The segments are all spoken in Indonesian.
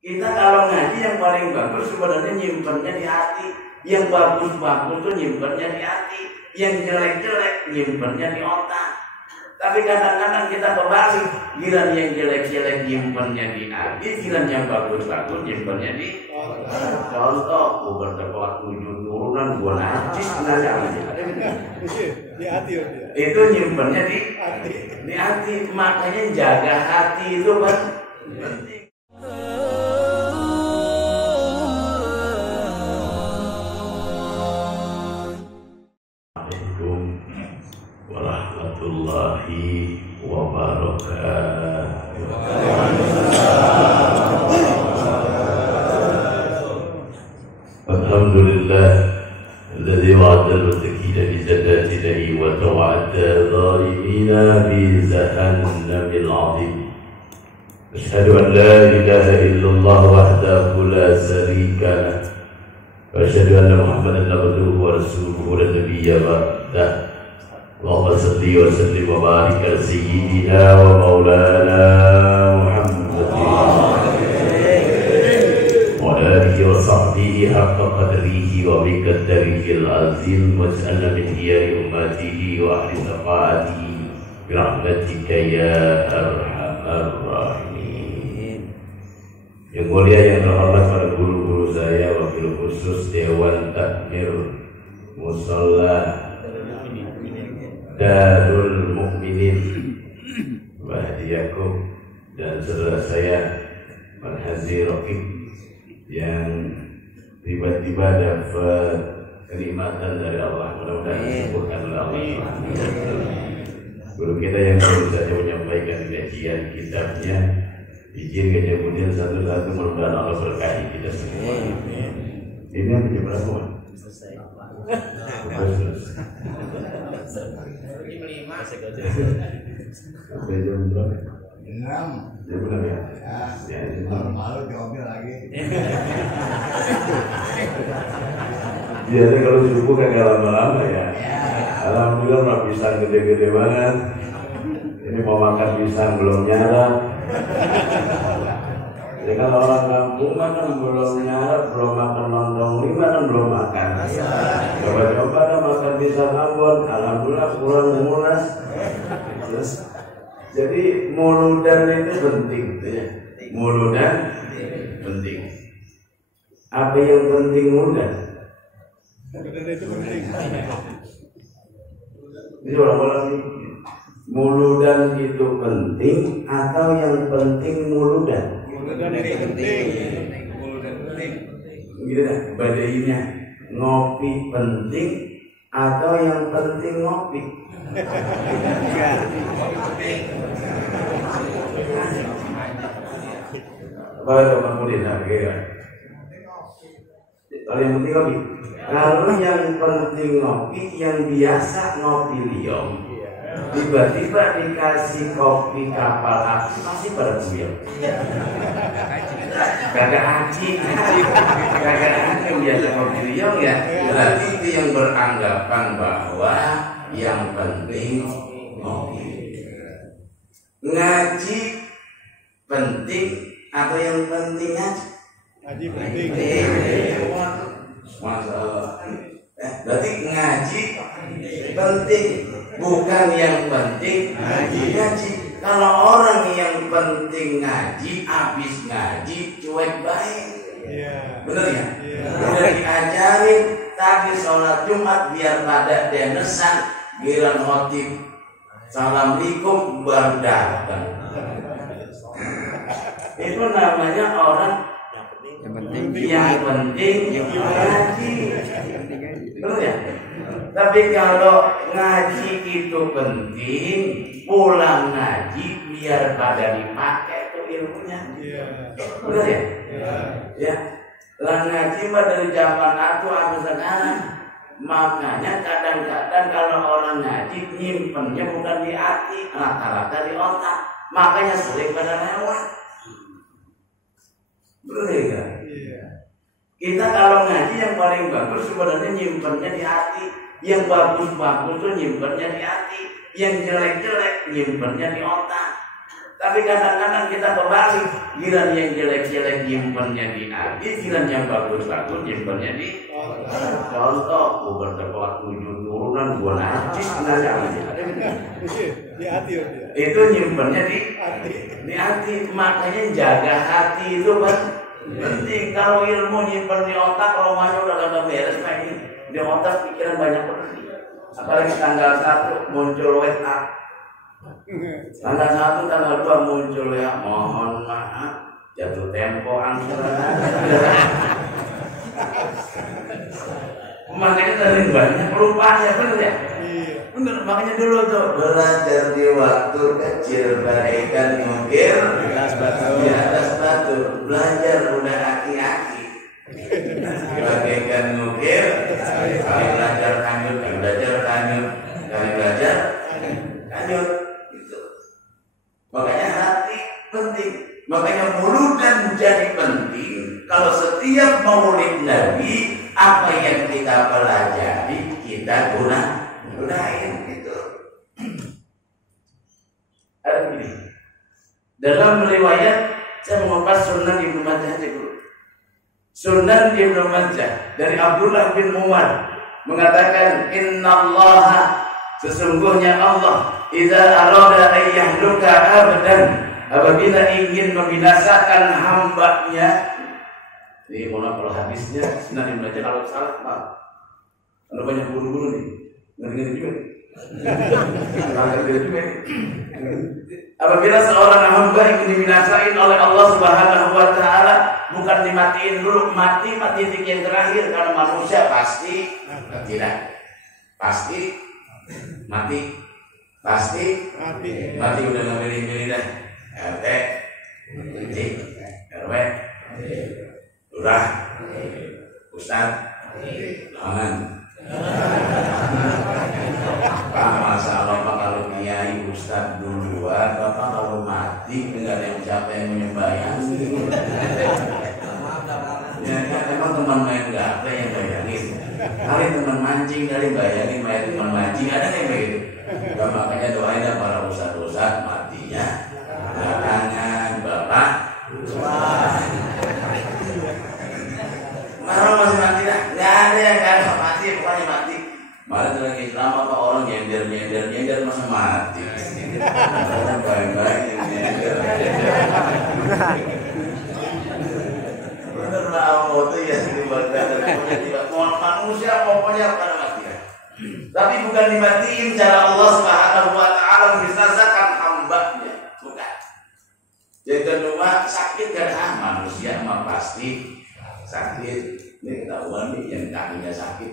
Kita kalau ngaji yang paling bagus sebenarnya nyimpennya di hati. Yang bagus-bagus tuh nyimpennya di hati. Yang jelek-jelek nyimpennya di otak. Tapi kadang-kadang kita kebalik, giliran yang jelek-jelek nyimpennya di hati, giliran yang bagus-bagus nyimpennya di otak. Contoh, gue berdebat 7 turunan, gue najis, di hati. Itu nyimpennya di hati. Makanya jaga hati itu penting. Warahmatullahi wabarakatuh. Alhamdulillah alladzi wa'ada al-muttaqina bi jannati na'im wa tawa'ada adh-dhalimina bi jahannamil 'adzim. Asyhadu an la ilaha illallah wahdahu la syarika lah wa asyhadu anna Muhammadan abduhu wa rasuluhu la nabiyya ba'dah. Allahumma salli wa sallim wa barik ala sayyidina wa maulana Muhammadin wa alihi wa sahbihi haqqa qadrihi wa miqdarihi al-azim waj'alna min khiyari ummatihi wa ahli safa'atihi bi rahmatika ya arhamar rahimin. Yang mulia yang terhormat para guru-guru saya, wabil khusus Dewan Takmir Musalla Darul Mukminin Mbah Haji Yakub dan saudara saya Pak Haji Rokib yang tiba-tiba dapat kenikmatan dari Allah, mudah-mudahan disebutkan oleh Allah. Guru kita yang baru saja menyampaikan kajian kitabnya, izin kemudian satu-satu, mudah-mudahan Allah berkahi kita semua. Ini yang berapa? Selesai. Sampai jam berapa? 6. Jam berapa ya? Ya, malu diomel lagi. Biasanya kalau subuh kagak lama-lama ya. Alhamdulillah mah pisang gede-gede banget. Ini mau makan pisang belum nyala. Ya kan orang kampung kan belum nyala, belum makan lontong 5 kan belum makan. Coba-coba dah makan pisang Ambon, alhamdulillah pulang mulas. Terus, jadi muludan itu penting, ya. Muludan penting. Apa yang penting muludan? Itu penting. Jadi orang-orang ini muludan itu penting atau yang penting muludan? Muludan itu penting. Gitu dah, badainya ngopi penting atau yang penting ngopi? Apa itu kemudian harga? Kalau yang penting ngopi. Kalau yang penting ngopi, yang biasa ngopi liong, tiba-tiba dikasih kopi kapal api pasti pada buyar. Kagak aci yang biasa kopi liong ya. Berarti itu yang beranggapan bahwa yang penting ngopi. Ngaji penting atau yang penting ngaji? Ngaji penting. Masalah. Berarti ngaji penting, bukan yang penting ngaji. Kalau orang yang penting ngaji, habis ngaji cuek baik. Bener ya? Udah diajarin tadi sholat Jumat biar pada denesan, giliran khotib assalamualaikum baru datang. Itu namanya orang yang penting ngaji. Betul ya? Tapi kalau ngaji itu penting, pulang ngaji biar pada dipakai itu ilmunya. Betul ya? Ya. Lah ngaji mah dari zaman aku sampai sekarang. Makanya kadang-kadang kalau orang ngaji nyimpennya bukan di hati, rata-rata di otak. Makanya sering pada lewat. Betul ya? Kita kalau ngaji yang paling bagus sebenarnya nyimpennya di hati. Yang bagus-bagus tuh nyimpennya di hati. Yang jelek-jelek nyimpennya di otak. Tapi kadang-kadang kita kembali, giliran yang jelek-jelek nyimpennya di hati, giliran yang bagus-bagus nyimpennya di contoh. Gue berdebat 7 turunan, gue najis aja. Di hati ya. Itu nyimpennya di hati. Makanya jaga hati itu penting. Kalau ilmu nyimpen di otak, romanya udah gak beres lagi. Di otak pikiran banyak penting. Apalagi tanggal 1 muncul WhatsApp. Tanggal 1, tanggal 2 muncul ya, mohon maaf jatuh tempo angsuran. Makanya dari banyak pelupa ya, bener ya? Bener, makanya dulu tuh belajar di waktu kecil bagaikan ngukir di atas batu. Belajar udah aki-aki bagaikan ngukir. Kali belajar kanyut, kali belajar kanyut, kali belajar kanyut. Makanya hati penting. Makanya muludan jadi penting. Kalau setiap maulid Nabi, apa yang kita pelajari kita gunain gitu. Ada begini. Dalam riwayat saya mengupas Sunan Ibnu Majah dulu. Sunan Ibnu Majah dari Abdullah bin Umar mengatakan, Innallaha, sesungguhnya Allah, idza arada an yahluka abdan, apabila ingin membinasakan hambanya. Ini mulai kalau hadisnya Sunan Ibnu Majah, kalau salah maaf. Ada banyak guru-guru nih, ngerti juga. Apabila seorang hamba ingin dibinasain oleh Allah Subhanahu wa Ta'ala, bukan dimatiin dulu, mati titik yang terakhir, karena manusia pasti tidak, pasti mati udah nggak milih dah. RT, RW, lurah, ustad, jangan. Pak, masalah Pak, kalau kiai ustad duluan, Bapak kalau mati nggak ada yang siapa yang menyembayang. Ya kan emang teman main nggak ada yang bayangin. Kali teman mancing kali bayangin main teman mancing, ada yang begitu. Nah, makanya doain para ustad matinya belakangan Bapak. Marah masih mati dah, nggak ada yang kan mati, pokoknya mati. Malah dalam Islam apa orang nyender masa mati. Orang baik-baik yang nyender. Bener lah Allah itu ya dibaca tidak mau manusia pokoknya pada mati. Tapi bukan dimatiin cara Allah Subhanahu wa Ta'ala membinasakan hambanya, bukan. Yang kedua, sakit kan manusia mah pasti sakit. Ini ketahuan nih yang kakinya sakit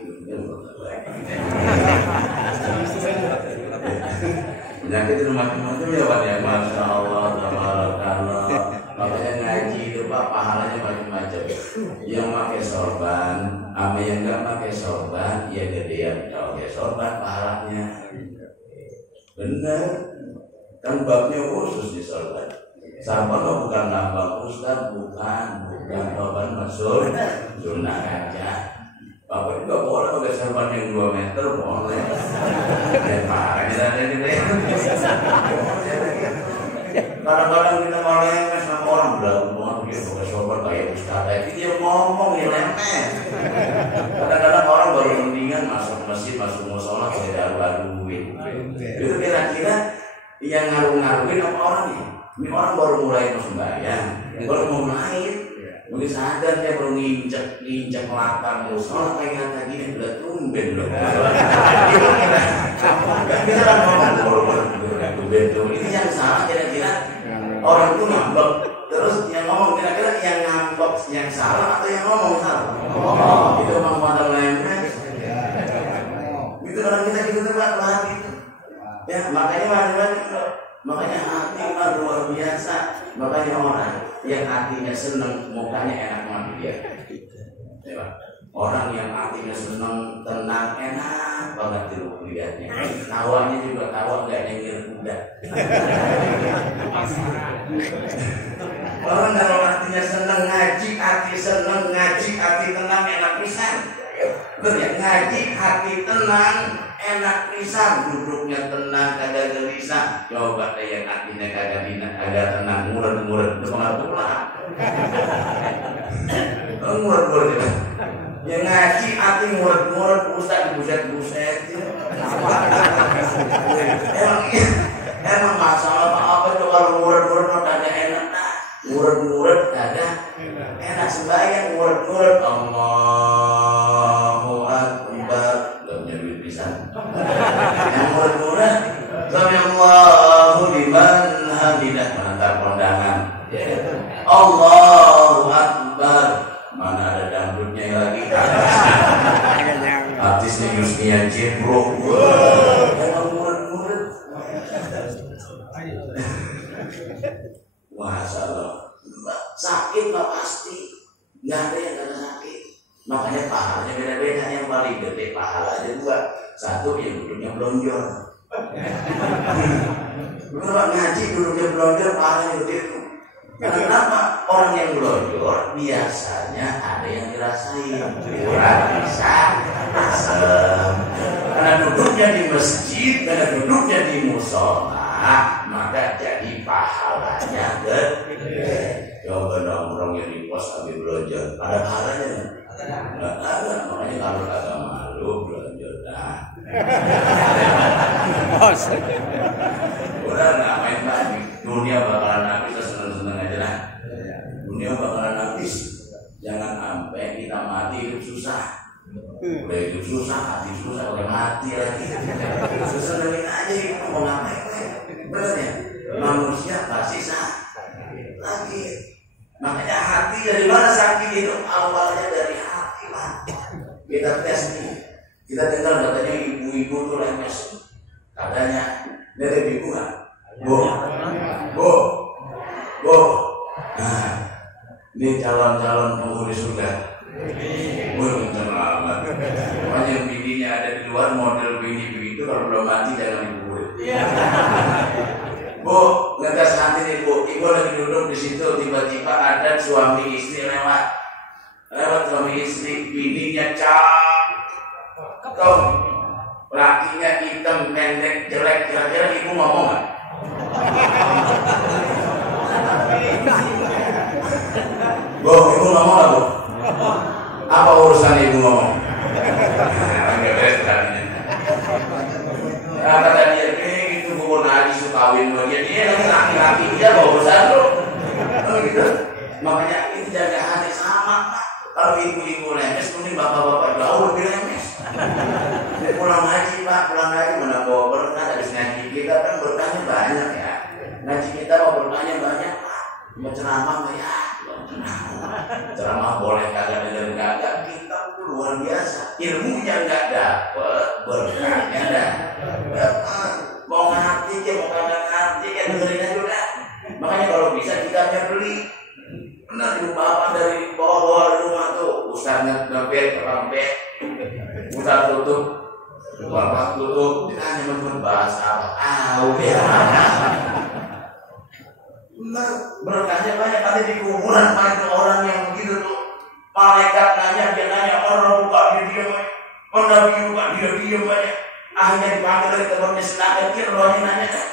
penyakit itu macam-macam ya Pak ya, Masya Allah, tabarakallah. Makanya ngaji itu Pak pahalanya macam-macam. Yang pakai sorban, sama yang nggak pakai sorban, ya gedean kalau pakai sorban pahalanya. Benar, kan babnya khusus di sorban. Sahabat bukan lambang ustad, bukan baban masuk zona aja. Bapak juga boleh pakai serban yang 2 meter boleh. Ya makanya ada ini. Kadang-kadang kita mau lemes sama orang bilang dia pakai serban kayak ustad. Tapi dia ngomong ya lemes. Kadang-kadang orang baru mendingan masuk masjid, masuk musola tidak baduin. Itu kira-kira yang ngaruh-ngaruhin apa orangnya? Ini orang baru mulai sembahyang, baru mau main, mungkin sadar dia baru nginjek melakar musola kayak tadi udah tumben loh. Kita kan ngomong tumben tuh. Ini yang salah kira-kira orang itu ngambek, terus yang ngomong kira-kira yang ngambek yang salah atau yang ngomong salah? Itu memang modal lainnya. Itu orang kita gitu terbuat hati itu. Ya makanya macam-macam. Makanya hati luar biasa. Makanya orang yang hatinya senang, mukanya enak banget dia. Orang yang hatinya senang, tenang, enak banget dilihatnya. Tawanya juga tawa nggak nyengir kuda. Orang kalau hatinya senang ngaji, hati senang ngaji, hati tenang, enak pisan. Betul ya, ngaji hati tenang, enak pisan, duduknya tenang, kagak gelisah. Coba deh yang hatinya kagak tenang, murid-murid itu pengaruh. Murid-murid yang ngaji hati murid-murid ustaz buset-buset. Emang masalah apa itu kalau murid-murid kagak enak, murid-murid kagak enak sembahyang, murid-murid Allahu Akbar gak punya duit pisan. Yang murid-murid sami Allahu liman hamidah mengantar kondangan. Allahu Akbar mana ada dangdutnya lagi. Artisnya Yusnia Jebro. Emang murid-murid. Masalah sakit mah pasti, nggak ada yang kena sakit. Makanya pahalanya beda-beda. Yang paling gede pahalanya dua. Satu yang duduknya blonjor. Kalau ngaji duduknya blonjor pahalanya gede. Karena kenapa? Orang yang blonjor biasanya ada yang dirasain. Kurang bisa asem. Karena duduknya di masjid, karena duduknya di musola, maka jadi pahalanya gede. Coba nongkrong yang di pos habis belanja, ada pahalanya? Nggak ada, makanya kalau agak malu belanja dah. Udah nggak main lagi. Dunia bakalan habis, seneng-seneng aja lah. Dunia bakalan habis. Jangan sampai kita mati hidup susah. Udah hidup susah, hati susah, udah mati lagi. Senengin aja hidup mau ngapain? Bener ya? Manusia pasti sakit lagi. Makanya hati dari mana sakit itu? Awalnya dari hati lah. Kita tes nih. Kita dengar katanya ibu-ibu tuh lemes. Katanya dari ibu nggak? Bu. Nah, ini calon-calon penghuni surga. Selamat. Pokoknya bininya ada di luar model bini begitu, kalau belum mati jangan diburu. Bu, ngetes hati nih bu. Ibu lagi duduk di situ, tiba-tiba ada suami istri lewat suami istri, bininya cakep, lakinya hitam, pendek, jelek. Kira-kira ibu ngomong nggak? Bu, ibu ngomong nggak bu? Apa urusan ibu ngomong? Kata dia gitu, bu Nabi sukawin dia laki-laki dia bawa urusan lu. Gitu. Makanya ini jaga hati sama. Kalau ibu-ibu lemes, mungkin bapak-bapak jauh lebih lemes. Pulang haji pak, pulang haji mana bawa berkah. Habis ngaji kita kan berkahnya banyak ya. Ngaji kita mau berkahnya banyak pak. Mau ceramah mah ya. Ceramah boleh kagak dengerin kagak, kita tuh luar biasa. Ilmunya nggak dapet, berkahnya dah. Mau ngerti ke, mau kagak ngerti ke, dengerin aja udah. Makanya kalau bisa kitabnya beli. Benar ibu bapak dari bawah-bawah di rumah tuh, ustaznya ngepet, ngepet, ustaz tutup, bapak tutup, ditanya teman bahasa apa? Ya. Benar, berkahnya banyak. Nanti di kuburan ada orang yang begitu tuh, malaikat nanya, dia nanya, orang buka dia diam aja, orang Nabi buka dia diam aja. Akhirnya dipanggil dari tempatnya senang, dia rohnya nanya kan,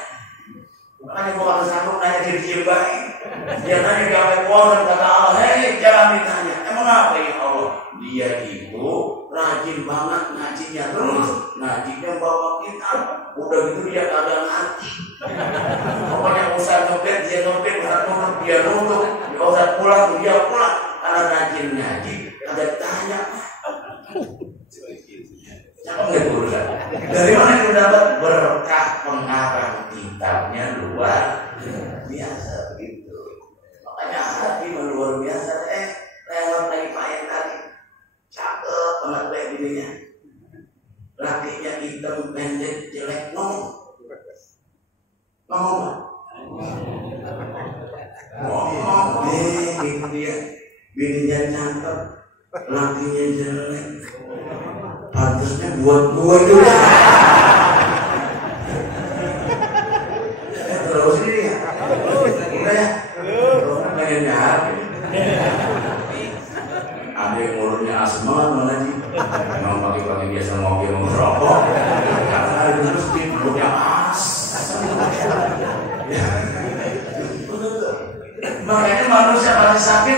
makanya gua kalau sanggup nanya dia diam baik. Dia nanya dia apa kuasa, kata Allah, hei jangan ditanya, emang apa ya Allah? Dia itu rajin banget ngajinya terus, ngajinya bawa kitab, udah gitu dia kagak ngerti. Pokoknya usah ngebet, dia ngebet, usah nutup, dia nutup, usah pulang, dia pulang. Karena rajin ngaji, ada tanya. Cakep nggak urusan? Dari mana itu dapat berkah pengarang kitabnya luar biasa begitu. Makanya hati luar biasa. Lewat lagi main tadi, cakep banget kayak gininya. Lakinya hitam, pendek, jelek, ngomong itu dia, bininya cakep, lakinya jelek, pantasnya buat gua juga. Terus ini ya, udah ya, pengen nyari. Ada yang mulutnya asma, mana sih? Memang pagi-pagi biasa ngopi merokok.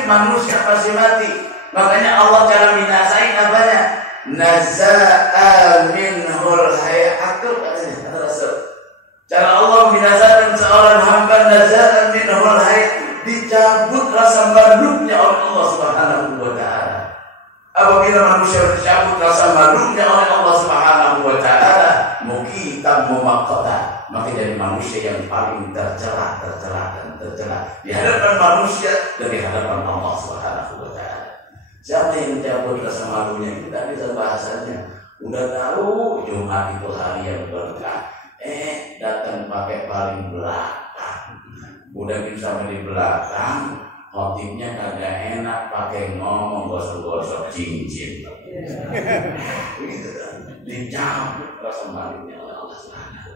manusia pasti mati. Makanya Allah cara binasain apanya? Naza'a minhul hayatu katanya Rasul. Cara Allah membinasakan seorang hamba naza'a minhul hayatu, dicabut rasa malunya oleh Allah Subhanahu wa taala. Apabila manusia dicabut rasa malunya oleh Allah Subhanahu wa taala, mukitab mumaqqata, maka dari manusia yang paling tercela di hadapan manusia dari hadapan Allah Subhanahu wa taala. Siapa yang mencabut rasa malunya? Kita bisa bahasanya. Udah tahu Jumat itu hari yang berkah, datang pakai paling belakang. Udah bisa di belakang, khotibnya kagak enak, pakai ngomong gosok-gosok cincin. Gitu kan? Dicabut rasa malunya oleh Allah Subhanahu.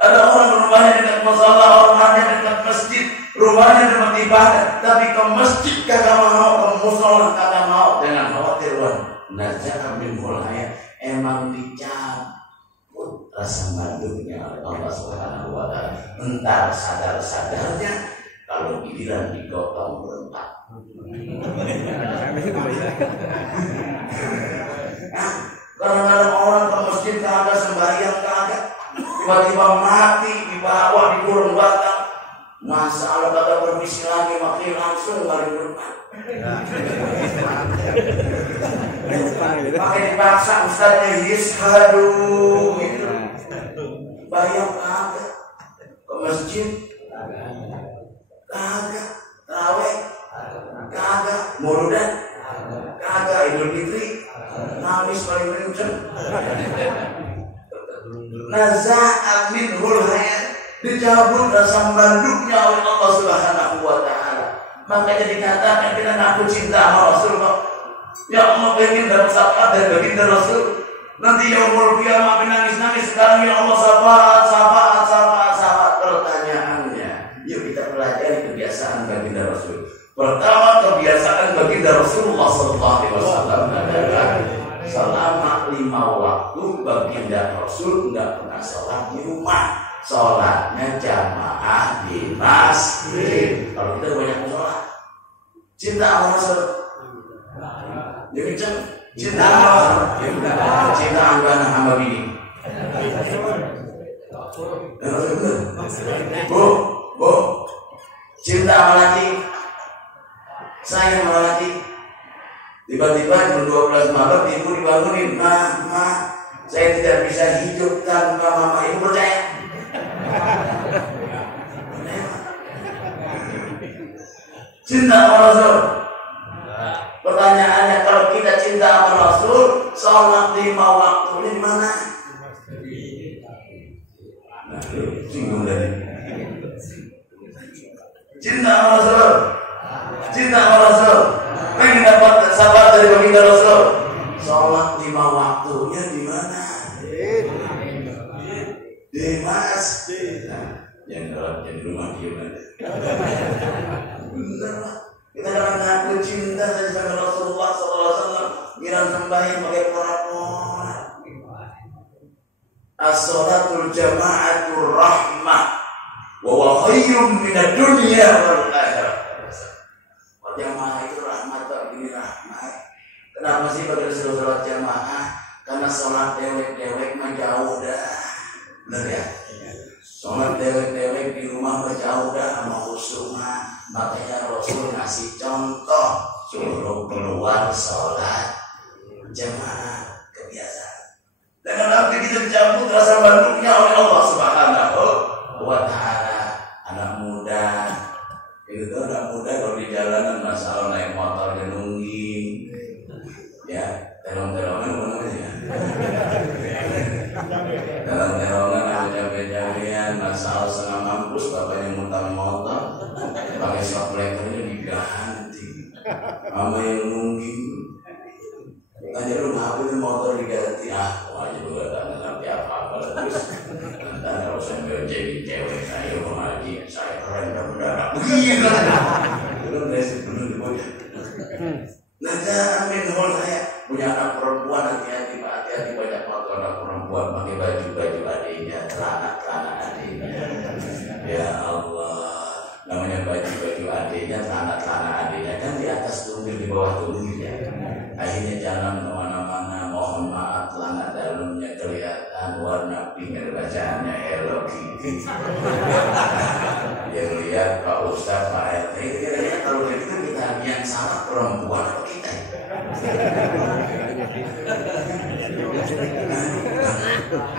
Ada orang rumahnya dekat musala, rumahnya dekat masjid, rumahnya dekat ibadah, tapi ke masjid kagak mau, ke musala kagak mau, dengan khawatir naza'a minhul haya, emang dicabut rasa malunya oleh Allah Subhanahu wa taala. Entar sadar-sadarnya kalau giliran digotong berempat. Kadang-kadang orang ke masjid kagak sembahyang kagak, tiba-tiba mati dibawa dikurung batang. Masalah kagak permisi lagi, makin langsung kali berempat. Pakai dipaksa ustaznya yishadu gitu. Bayang kagak ke masjid kagak, tarawih kagak, maulidan kagak, Idul Fitri nangis paling kenceng. Naza'a minhul hayat, dicabut rasa malunya oleh Allah Subhanahu wa taala. Makanya dikatakan kita ngaku cinta sama Rasul kok. Ya Allah pengen dapat syafaat dari baginda Rasul. Nanti yaumul qiyamah nangis-nangis, sekarang ya Allah syafaat. Pertanyaannya, yuk kita pelajari kebiasaan baginda Rasul. Pertama, kebiasaan baginda Rasulullah sallallahu alaihi wasallam adalah selama 5 waktu baginda Rasul enggak pernah sholat di rumah. Sholatnya jamaah di masjid. Kalau kita banyak sholat, cinta sama Rasul. Jadi cinta angkana sama bini. Bu, cinta sama laki, sayang sama laki. Tiba-tiba jam 12 malam ibu dibangunin, Ma, saya tidak bisa hidup tanpa mama. Ibu percaya? Cinta sama Rasul. Pertanyaannya, kalau kita cinta sama Rasul, sholat 5 waktu di mana? Nah, singgung tadi. Cinta sama Rasul. Cinta sama Rasul. Pengen dapat sahabat dari baginda Rasul. Sholat 5 waktunya di mana? Di masjid. Yang kalau di rumah gimana? Bener lah. Kita jangan ngaku cinta sama Rasulullah SAW. Ngiram sembahyang pakai porak-porak. As-sholatul jama'atul rahmah, wa huwa khairum minad dunya wal akhirah. Jamaah itu rahmat, ini rahmat. Kenapa sih bagi sholat jamaah? Karena sholat dewek-dewek mah jauh dah. Benar ya? Sholat dewek-dewek di rumah mah jauh dah sama khusyuk mah. Makanya Rasul ngasih contoh, suruh keluar sholat jamaah, kebiasaan. Dengan nanti kita dicabut rasa malunya oleh Allah Subhanahu wa taala. Anak muda, itu anak muda kalau di jalanan masalah naik motor nungging, ya terong-terongan apa namanya? Terong-terongan ada cabai-cabean, masalah setengah mampus, bapaknya ngutang motor, pakai shock breakernya diganti, sama yang nungging. Tanya lu ngapain motor diganti? Wah juga gak ngerti apa-apa. Terus nanti kalau saya jadi cewek saya mengaji, saya keren dan berdarah. Begitu kan? Itu kan dari sebelum dibuat. Nanti amin hol saya punya anak perempuan, hati-hati Pak, hati-hati banyak motor anak perempuan pakai baju-baju adiknya, celana adiknya. Ya Allah, namanya baju-baju adiknya, celana adiknya kan dia bawah tubuh ya. Akhirnya jalan kemana-mana, mohon maaf celana dalamnya kelihatan warna pink, bacaannya Hello Kitty. Yang lihat Pak Ustadz, Pak RT, kira-kira kalau begitu kita yang salah perempuan atau kita?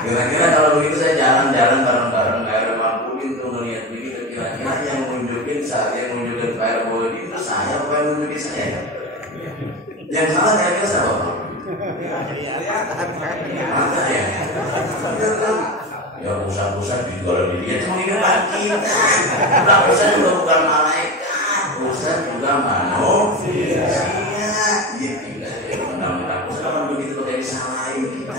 Kira-kira kalau begitu saya jalan-jalan bareng-bareng kayak Pak Pudin tuh ngeliat begitu, kira-kira yang nunjukin saya nunjukin Pak Pudin itu saya apa yang nunjukin saya? Yang salah kira-kira siapa? Mata ya? Ya pusat-pusat juga lebih dia cuma ini kita. Nah, pusat juga bukan malaikat, pusat juga manusia. Iya, benar-benar pusat kan begitu kok jadi salahin kita.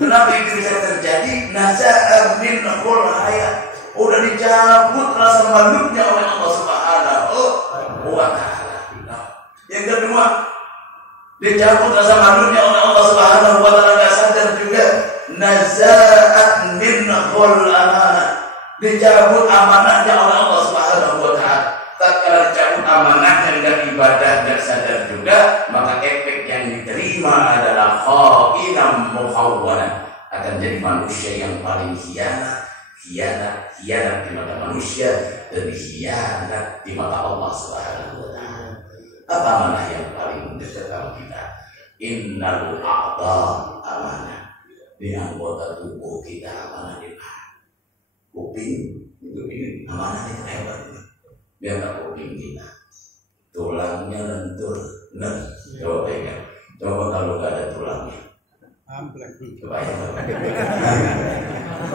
Kenapa itu bisa terjadi? Naza'a minhul hayat. Udah dicabut rasa malunya oleh Allah Subhanahu wa Ta'ala. Yang kedua, dicabut rasa malunya oleh Allah Subhanahu wa Ta'ala. Nggak sadar juga. Naza'at minhul amanah. Dicabut amanahnya oleh Allah Subhanahu wa Ta'ala. Tatkala dicabut amanahnya dan ibadah nggak sadar juga, maka efek yang diterima adalah khainam mukhawwanah, akan jadi manusia yang paling khianat di mata manusia dan khianat di mata Allah Subhanahu wa Ta'ala. Apa amanah yang paling dekat dalam kita? Innal a'dha amanah. Di anggota tubuh kita amanah di mana? Kuping itu ini amanah itu hebat. Dia nggak kuping kita, tulangnya lentur, benar. Coba pegang. Coba kalau nggak ada tulangnya. Coba ya.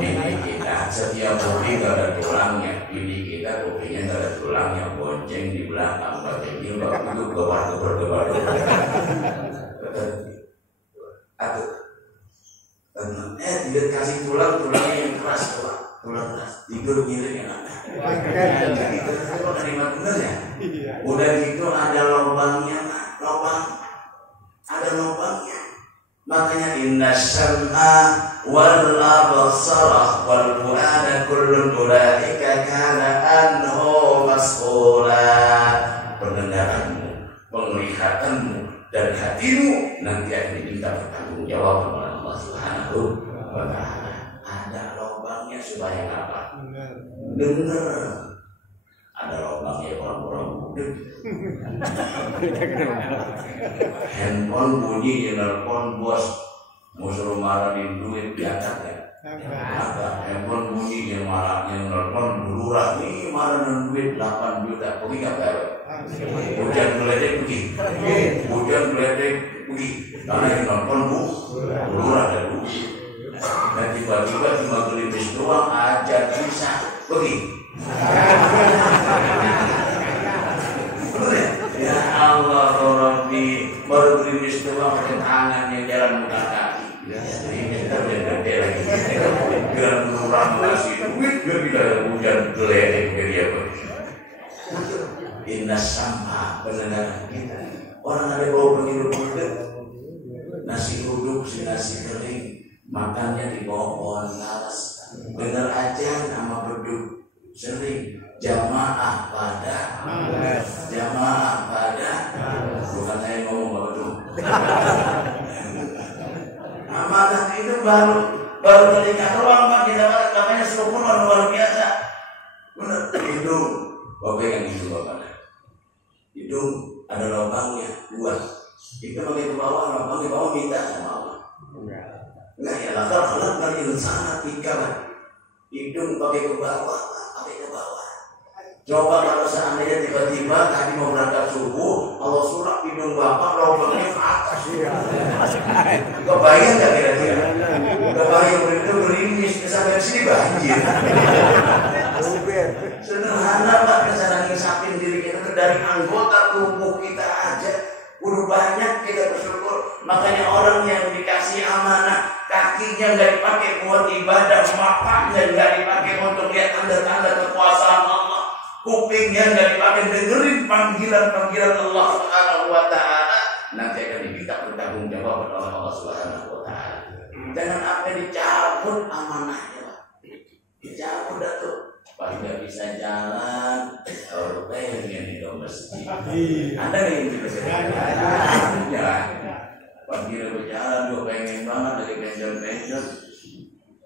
Ini kita setiap kuping nggak ada tulangnya. Ini kita kupingnya nggak ada tulangnya. Bonceng di belakang, boncengnya itu gebar. Atau dia kasih tulangnya yang keras, tulang keras, tidur miring yang ada. Itu kalimat benar ya. Udah gitu ada lubangnya, ada lubangnya. Makanya inna syam'a wal absara wal fu'ada kullun ulaika kana anhu mas'ula. Pendengaranmu, penglihatanmu dan hatimu nanti akan diminta pertanggungjawaban oleh Allah Subhanahu wa Ta'ala. Ada lubangnya supaya apa? Dengar. Ada lubangnya orang-orang mudik. Handphone bunyi di telepon bos, mau suruh marahin duit diangkat ya? Ada handphone bunyi yang marahnya telepon lurah nih marahin duit 8 juta, pergi nggak bayar? Hujan geledek pergi, karena yang telepon lurah dan duit. Dan tiba-tiba cuma gelimis doang aja bisa pergi. Ya Allah Rabbi, baru gerimis doang pakai tangan yang jalan bukan kaki. Ini kita udah gede lagi. Dengan lurah ngasih duit, dia bisa hujan geledek ke dia. Inna sama pendengaran kita. Orang ada bau penghirup uduk, nasi uduk, nasi kering, makannya di bawah pohon laras. Dengar aja nama beduk sering. Jamaah pada bukan saya ngomong Pak Bedung. Amanah itu baru teringat ruang Pak, kita katanya sukun luar biasa. Benar, hidung Bapak yang hidung Bapak. Hidung ada lubangnya 2. Itu pakai ke bawah, lubang di bawah minta sama Allah. Enggak ya, kalau itu sangat tingkat. Hidung pakai ke bawah. Coba kalau seandainya tiba-tiba tadi mau berangkat subuh, Allah surat hidung bapak lubangnya ke atas. Kebayang nggak kira-kira? Kebayang begitu gerimis sampai sini banjir. Sederhana Pak, cara ngisapin diri kita dari anggota tubuh kita aja udah banyak kita bersyukur. Makanya orang yang dikasih amanah, kakinya nggak dipakai buat ibadah, matanya nggak dipakai untuk lihat tanda-tanda kekuasaan Allah, kupingnya nggak dipakai dengerin panggilan-panggilan Allah Subhanahu wa Ta'ala, nanti akan diminta pertanggungjawaban oleh Allah Subhanahu wa Ta'ala. Jangan apa dicabut amanahnya, Pak. Dicabut dah tuh. Pak nggak bisa jalan, kalau pengen nih dong masjid. Ada yang gitu. Ya. Pagi berjalan, gue pengen banget dari pensiun.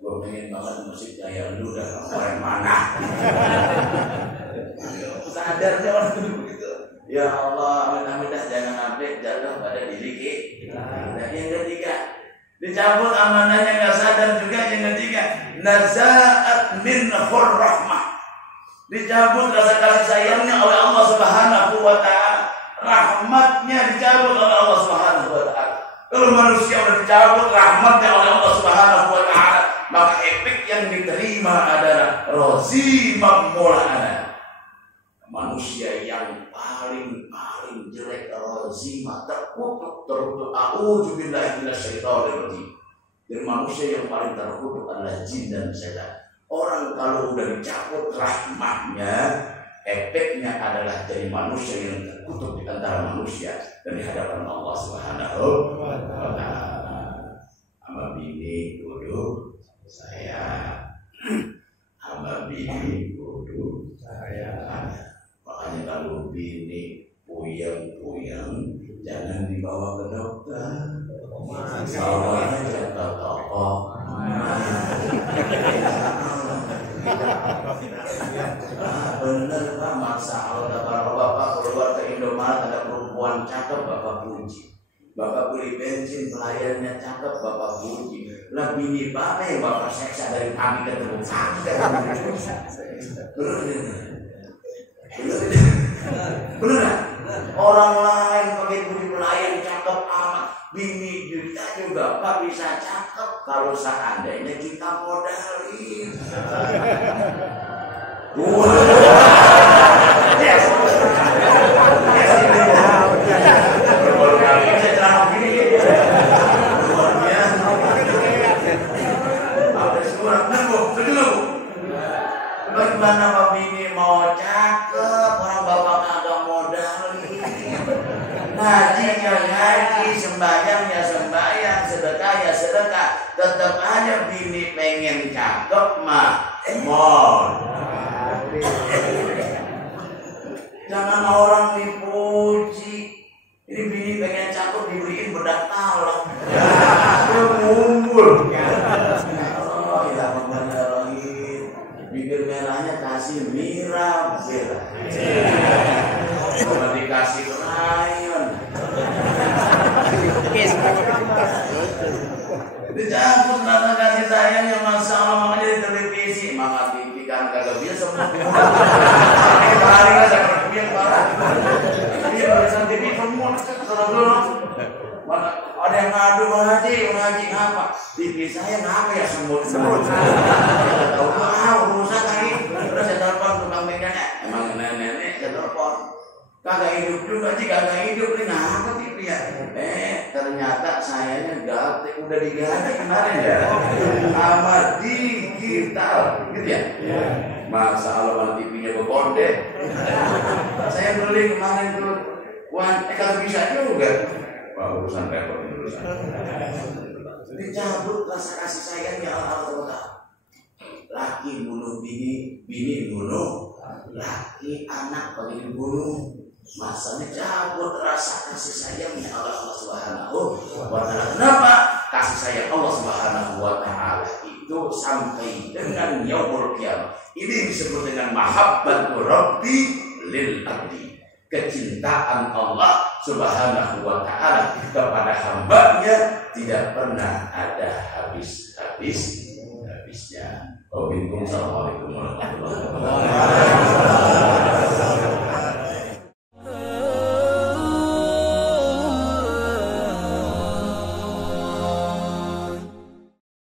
Gue pengen banget masjid kayak lu dah orang mana. Sadar dia orang itu begitu. Ya Allah, amin jangan sampai jatuh pada diri kita. Dan yang ketiga, dicabut amanahnya nggak sadar juga. Yang ketiga, nazaat min rahmah, dicabut rasa kasih sayangnya oleh Allah Subhanahu wa Ta'ala, rahmatnya dicabut oleh Allah Subhanahu wa Ta'ala. Kalau manusia sudah dicabut rahmatnya oleh Allah Subhanahu wa Ta'ala, maka efek yang diterima adalah rozimah mulana. Manusia yang paling jelek, rozimah, terkutuk. A'udzubillahi minasyaitonir rajim. Dan manusia yang paling terkutuk adalah jin dan setan. Orang kalau udah dicabut rahmatnya, efeknya adalah jadi manusia yang terkutuk di antara manusia dan di hadapan Allah Subhanahu wa Ta'ala. Sama bini kudu saya, sama bini kudu saya. Makanya kalau bini puyeng, jangan dibawa ke dokter. Bawa aja ke toko. Bener Pak, masa kalau Bapak keluar ke Indomaret ada perempuan cakep, Bapak puji. Bapak beli bensin, pelayannya cakep, Bapak puji. Lah bini Bapak yang Bapak seksa dari kami ketemu cakep. Bener. Orang lain pakai puji pelayan cakep amat, bini kita juga Pak bisa cakep kalau seandainya kita modalin. Bagaimana Pak bini mau cakep, orang Bapak kagak modalin. Ngajinya ngaji, sembahyangnya sembahyang, sedekahnya sedekah, tetap aja bini pengen cakep mah jangan orang dipuji. Ini bini pengen cakep dibeliin bedak talak. Ngumpul. Oh ya Bismillahirrahmanirrahim. Bibir merahnya kasih mirabel. Kalau dikasih rayon. Dicampur rasa kasih sayang yang Masya Allah, makanya di televisi. Maka TV kan kagak biasa semua. Hari aja berbiak parah. Dia barisan TV semua. Ada yang ngadu ngaji apa? TV saya ngapa ya semut. Tahu rusak lagi. Terus saya telepon tukang bengkelnya. Emang nenek saya telepon. Kagak hidup juga sih, kagak hidup nih, ngapa TV ya? Ternyata sayanya udah diganti kemarin ya, sama digital, gitu ya? Masa Allah TV-nya berbonde. Saya beli kemarin tuh, kalau bisa juga. Wah, urusan repot ini urusan. Dicabut rasa kasih sayangnya Allah. Laki bunuh bini, bini bunuh laki, anak bagi dibunuh. Masanya cabut rasa kasih sayangnya Allah Subhanahu wa Ta'ala. Kenapa? Kasih sayang Allah Subhanahu wa Ta'ala itu sampai dengan yaumul qiyamah. Ini disebut dengan mahabbatur rabbi lil abdi. Kecintaan Allah Subhanahu wa Ta'ala kepada hambanya tidak pernah ada habisnya. Assalamualaikum warahmatullahi wabarakatuh.